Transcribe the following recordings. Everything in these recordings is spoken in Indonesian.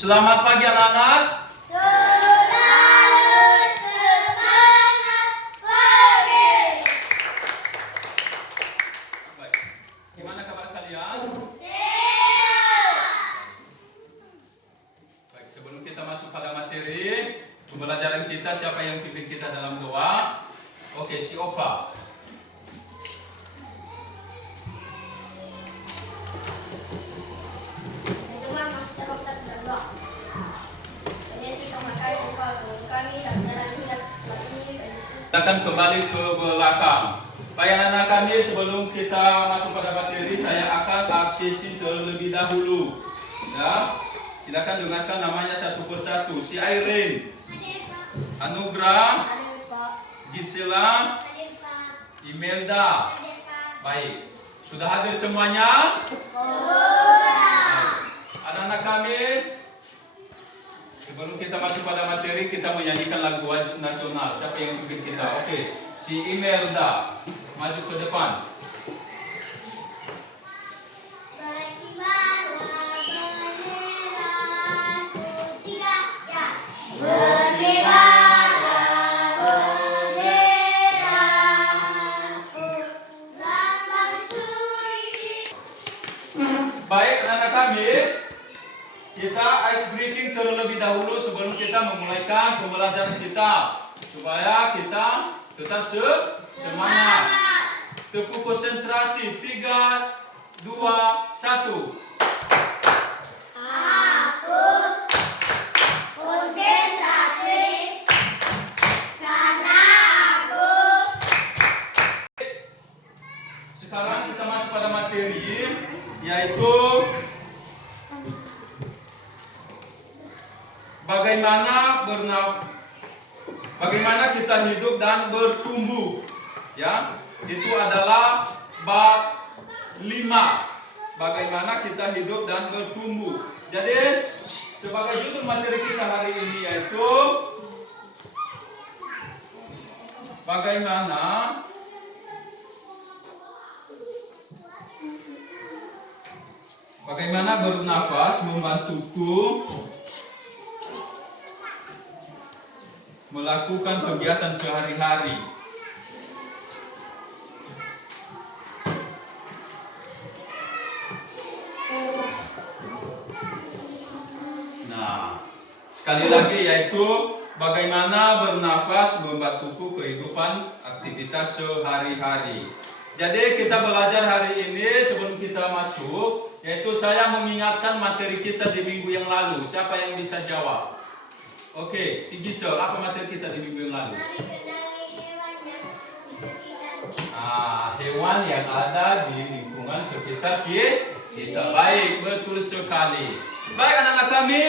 Selamat pagi anak-anak. Selalu semangat pagi. Baik. Gimana kabar kalian? Sehat. Baik, sebelum kita masuk pada materi pembelajaran kita, siapa yang pimpin kita dalam doa? Oke, si Opa. Kita akan kembali ke belakang. Baik anak-anak kami, sebelum kita masuk pada materi, saya akan absensi terlebih dahulu. Ya, silakan dengarkan namanya satu persatu. Si Irene, Anugrah, Gisela, Imelda. Baik, sudah hadir semuanya? Anak-anak kami, sebelum kita masuk pada materi, kita menyanyikan lagu wajib nasional. Siapa yang pimpin kita? Oke, si Imelda, maju ke depan. Baik anak-anak kami, kita ice breaking terlebih dahulu sebelum kita memulaikan pembelajaran kita, supaya kita tetap semangat. Tepuk konsentrasi. 3, 2, 1. Aku konsentrasi karena aku. Sekarang kita masuk pada materi, yaitu bagaimana kita hidup dan bertumbuh. Ya, itu adalah bab 5. Bagaimana kita hidup dan bertumbuh. Jadi, sebagai judul materi kita hari ini yaitu bagaimana bernafas membantuku melakukan kegiatan sehari-hari. Nah, sekali lagi yaitu bagaimana bernafas membantuku kehidupan aktivitas sehari-hari. Jadi kita belajar hari ini sebelum kita masuk, yaitu saya mengingatkan materi kita di minggu yang lalu. Siapa yang bisa jawab? Oke, si Gisel, apa materi kita di minggu yang lalu? Hewan yang ada di lingkungan sekitar kita. Baik, betul sekali. Baik anak-anak kami,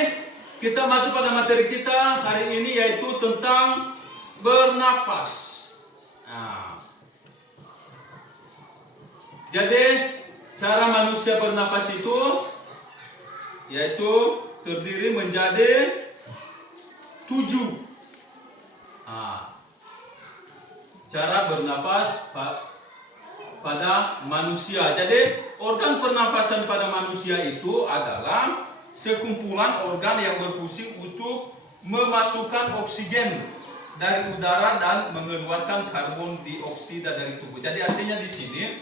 kita masuk pada materi kita hari ini yaitu tentang bernafas. Jadi cara manusia bernafas itu yaitu terdiri menjadi 7. Cara bernafas pada manusia. Jadi organ pernapasan pada manusia itu adalah sekumpulan organ yang berfungsi untuk memasukkan oksigen dari udara dan mengeluarkan karbon dioksida dari tubuh. Jadi artinya di sini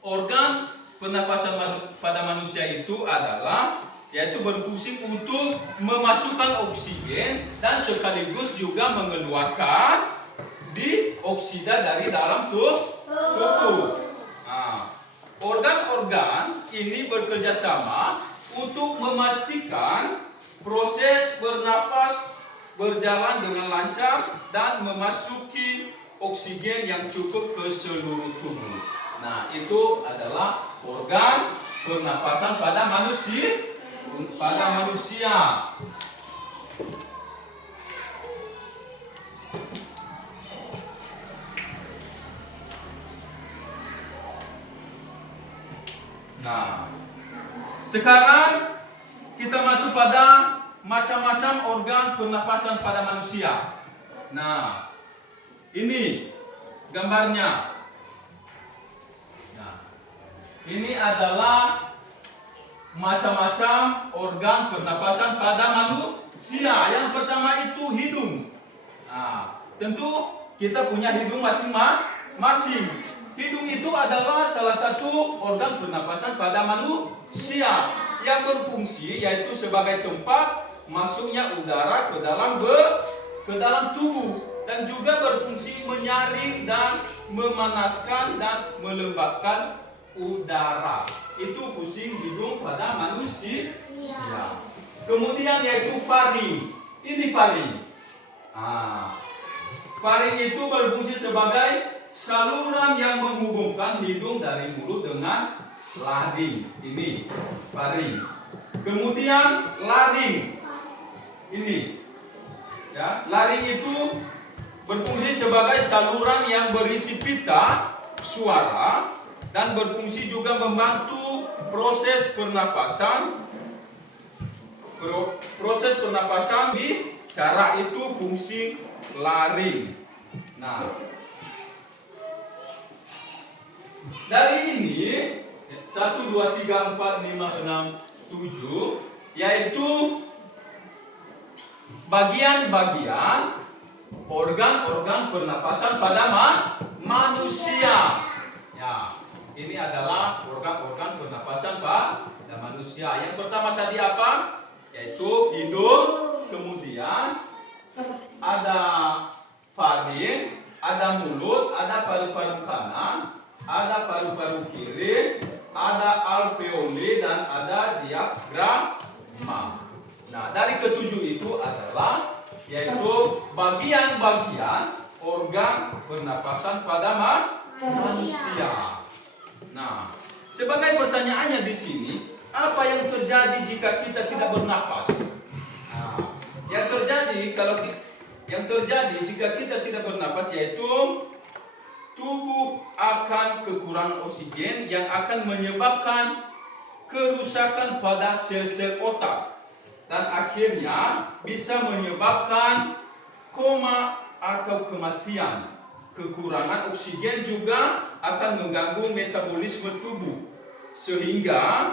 organ pernapasan pada manusia itu adalah yaitu berfungsi untuk memasukkan oksigen dan sekaligus juga mengeluarkan dioksida dari dalam tubuh. Organ-organ ini bekerja sama untuk memastikan proses bernapas berjalan dengan lancar dan memasuki oksigen yang cukup ke seluruh tubuh. Nah, itu adalah organ pernapasan pada manusia. Nah, sekarang kita masuk pada macam-macam organ pernapasan pada manusia. Nah, ini gambarnya. Nah, ini adalah macam-macam organ pernapasan pada manusia. Yang pertama itu hidung. Nah, tentu kita punya hidung masing-masing. Hidung itu adalah salah satu organ pernapasan pada manusia yang berfungsi yaitu sebagai tempat masuknya udara ke dalam tubuh dan juga berfungsi menyaring dan memanaskan dan melembabkan udara. Itu fungsi hidung pada manusia. Kemudian yaitu faring. Ini faring. Faring itu berfungsi sebagai saluran yang menghubungkan hidung dari mulut dengan laring. Ini faring. Kemudian laring. Ini. Ya, laring itu berfungsi sebagai saluran yang berisi pita suara dan berfungsi juga membantu proses pernapasan. Proses pernapasan bicara itu fungsi laring. Nah, dari ini 1, 2, 3, 4, 5, 6, 7 yaitu bagian-bagian organ-organ pernapasan pada manusia. Ya, ini adalah organ-organ pernapasan pada manusia. Yang pertama tadi apa? Yaitu hidung, kemudian ada faring, ada mulut, ada paru-paru kanan, ada paru-paru kiri, ada alveoli dan ada diafragma. Nah, dari ketujuh itu adalah yaitu bagian-bagian organ pernapasan pada manusia. Nah, sebagai pertanyaannya di sini, apa yang terjadi jika kita tidak bernafas? Nah, yang terjadi jika kita tidak bernafas yaitu tubuh akan kekurangan oksigen yang akan menyebabkan kerusakan pada sel-sel otak dan akhirnya bisa menyebabkan koma atau kematian. Kekurangan oksigen juga akan mengganggu metabolisme tubuh sehingga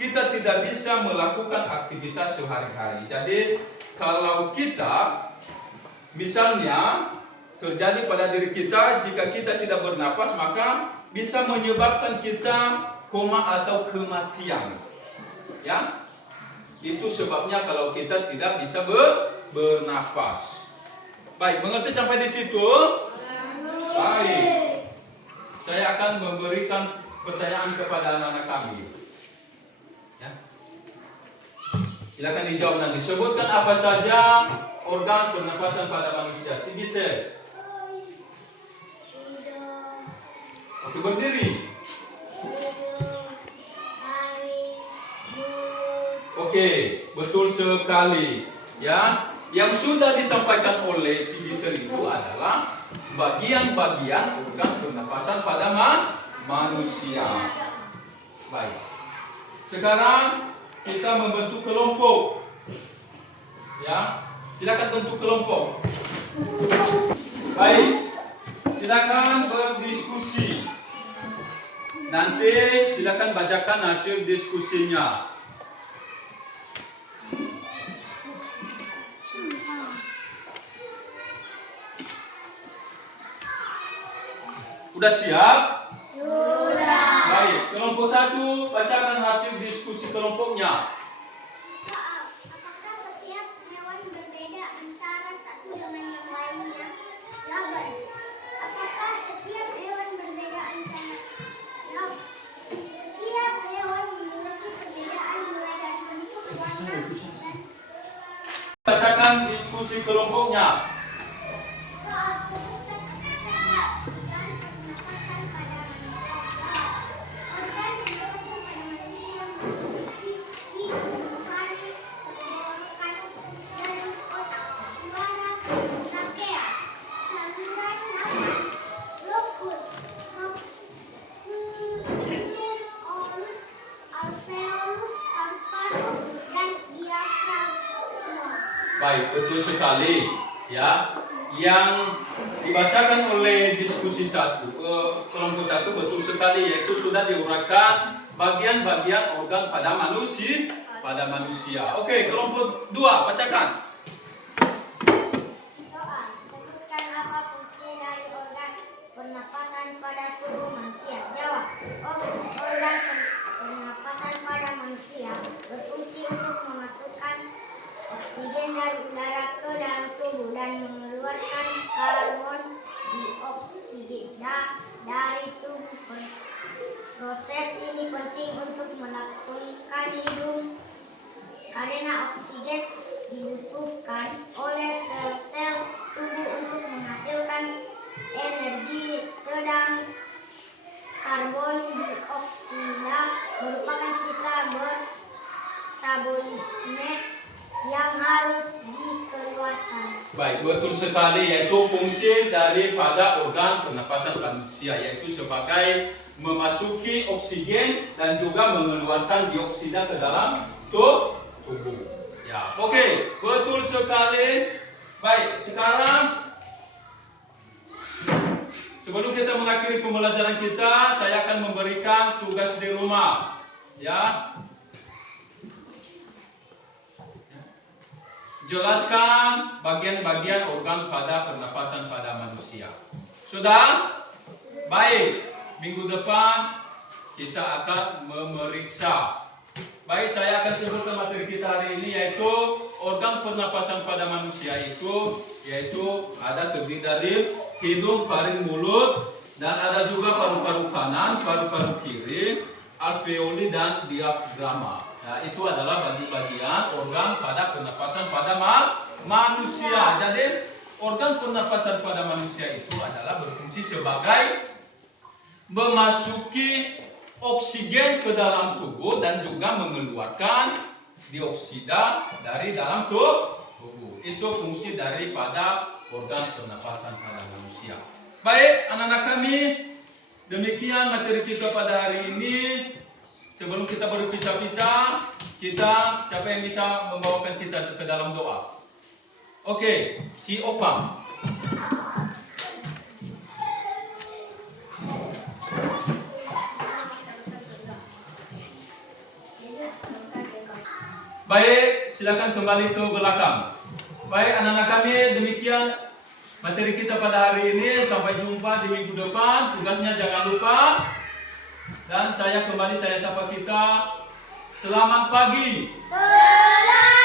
kita tidak bisa melakukan aktivitas sehari-hari. Jadi kalau kita misalnya terjadi pada diri kita, jika kita tidak bernapas maka bisa menyebabkan kita koma atau kematian. Ya, itu sebabnya kalau kita tidak bisa bernafas. Baik, mengerti sampai di situ? Baik. Saya akan memberikan pertanyaan kepada anak-anak kami. Ya. Silakan dijawab nanti. Sebutkan apa saja organ pernapasan pada manusia. Sigisel. Oke, berdiri. Oke, betul sekali. Ya, yang sudah disampaikan oleh Sigisel itu adalah bagian-bagian organ pernapasan pada manusia. Baik. Sekarang kita membentuk kelompok. Ya, silakan bentuk kelompok. Baik. Silakan berdiskusi. Nanti silakan bacakan hasil diskusinya. Udah siap? Sudah. Baik, kelompok 1 bacakan hasil diskusi kelompoknya. Apakah setiap hewan berbeda antara satu dengan yang lainnya? Jawaban. Apakah setiap hewan berbeda antara setiap hewan memiliki perbedaan mulai dari bentuk, warna, dan Bacakan diskusi kelompoknya. soal sebutkan apa saja organ pernapasan pada manusia. Organ pernapasan pada manusia memiliki hidung, faring, tenggorokan, dalam otak, suara, trakea, saluran nafas, locus, alveolus, paru-paru, dan diafragma. Baik, betul sekali. Ya, yang dibacakan oleh diskusi 1 kelompok 1 betul sekali, yaitu sudah diuraikan bagian-bagian organ pada manusia. Oke, kelompok 2, bacakan. Soal, sebutkan apa fungsi dari organ pernapasan pada tubuh manusia. Jawab. Organ pernapasan pada manusia berfungsi untuk memasukkan oksigen dari udara ke dalam tubuh dan mengeluarkan karbon dioksida dari tubuh. Proses ini penting untuk melangsungkan hidup karena oksigen dibutuhkan oleh sel-sel tubuh untuk menghasilkan energi, sedang karbon dioksida merupakan sisa metabolisme yang harus dikeluarkan. Baik, betul sekali, yaitu fungsi daripada organ pernapasan manusia, yaitu sebagai memasuki oksigen dan juga mengeluarkan dioksida ke dalam tubuh. Ya, oke, betul sekali. Baik, sekarang sebelum kita mengakhiri pembelajaran kita, saya akan memberikan tugas di rumah. Ya. Jelaskan bagian-bagian organ pada pernapasan pada manusia. Sudah? Baik. Minggu depan kita akan memeriksa. Baik, saya akan sebutkan materi kita hari ini, yaitu organ pernapasan pada manusia yaitu ada terdiri dari hidung, faring, mulut, dan ada juga paru-paru kanan, paru-paru kiri, alveoli dan diafragma. Nah, itu adalah bagian organ pada pernapasan pada manusia. Jadi, organ pernapasan pada manusia itu adalah berfungsi sebagai memasuki oksigen ke dalam tubuh dan juga mengeluarkan dioksida dari dalam tubuh. Itu fungsi daripada organ pernapasan pada manusia. Baik, anak-anak kami, demikian materi kita pada hari ini. Sebelum kita berpisah-pisah, siapa yang bisa membawakan kita ke dalam doa? Oke, si Opang. Baik, silakan kembali ke belakang. Baik, anak-anak kami, demikian materi kita pada hari ini. Sampai jumpa di minggu depan. Tugasnya jangan lupa. Dan saya sapa kita. Selamat pagi. Selamat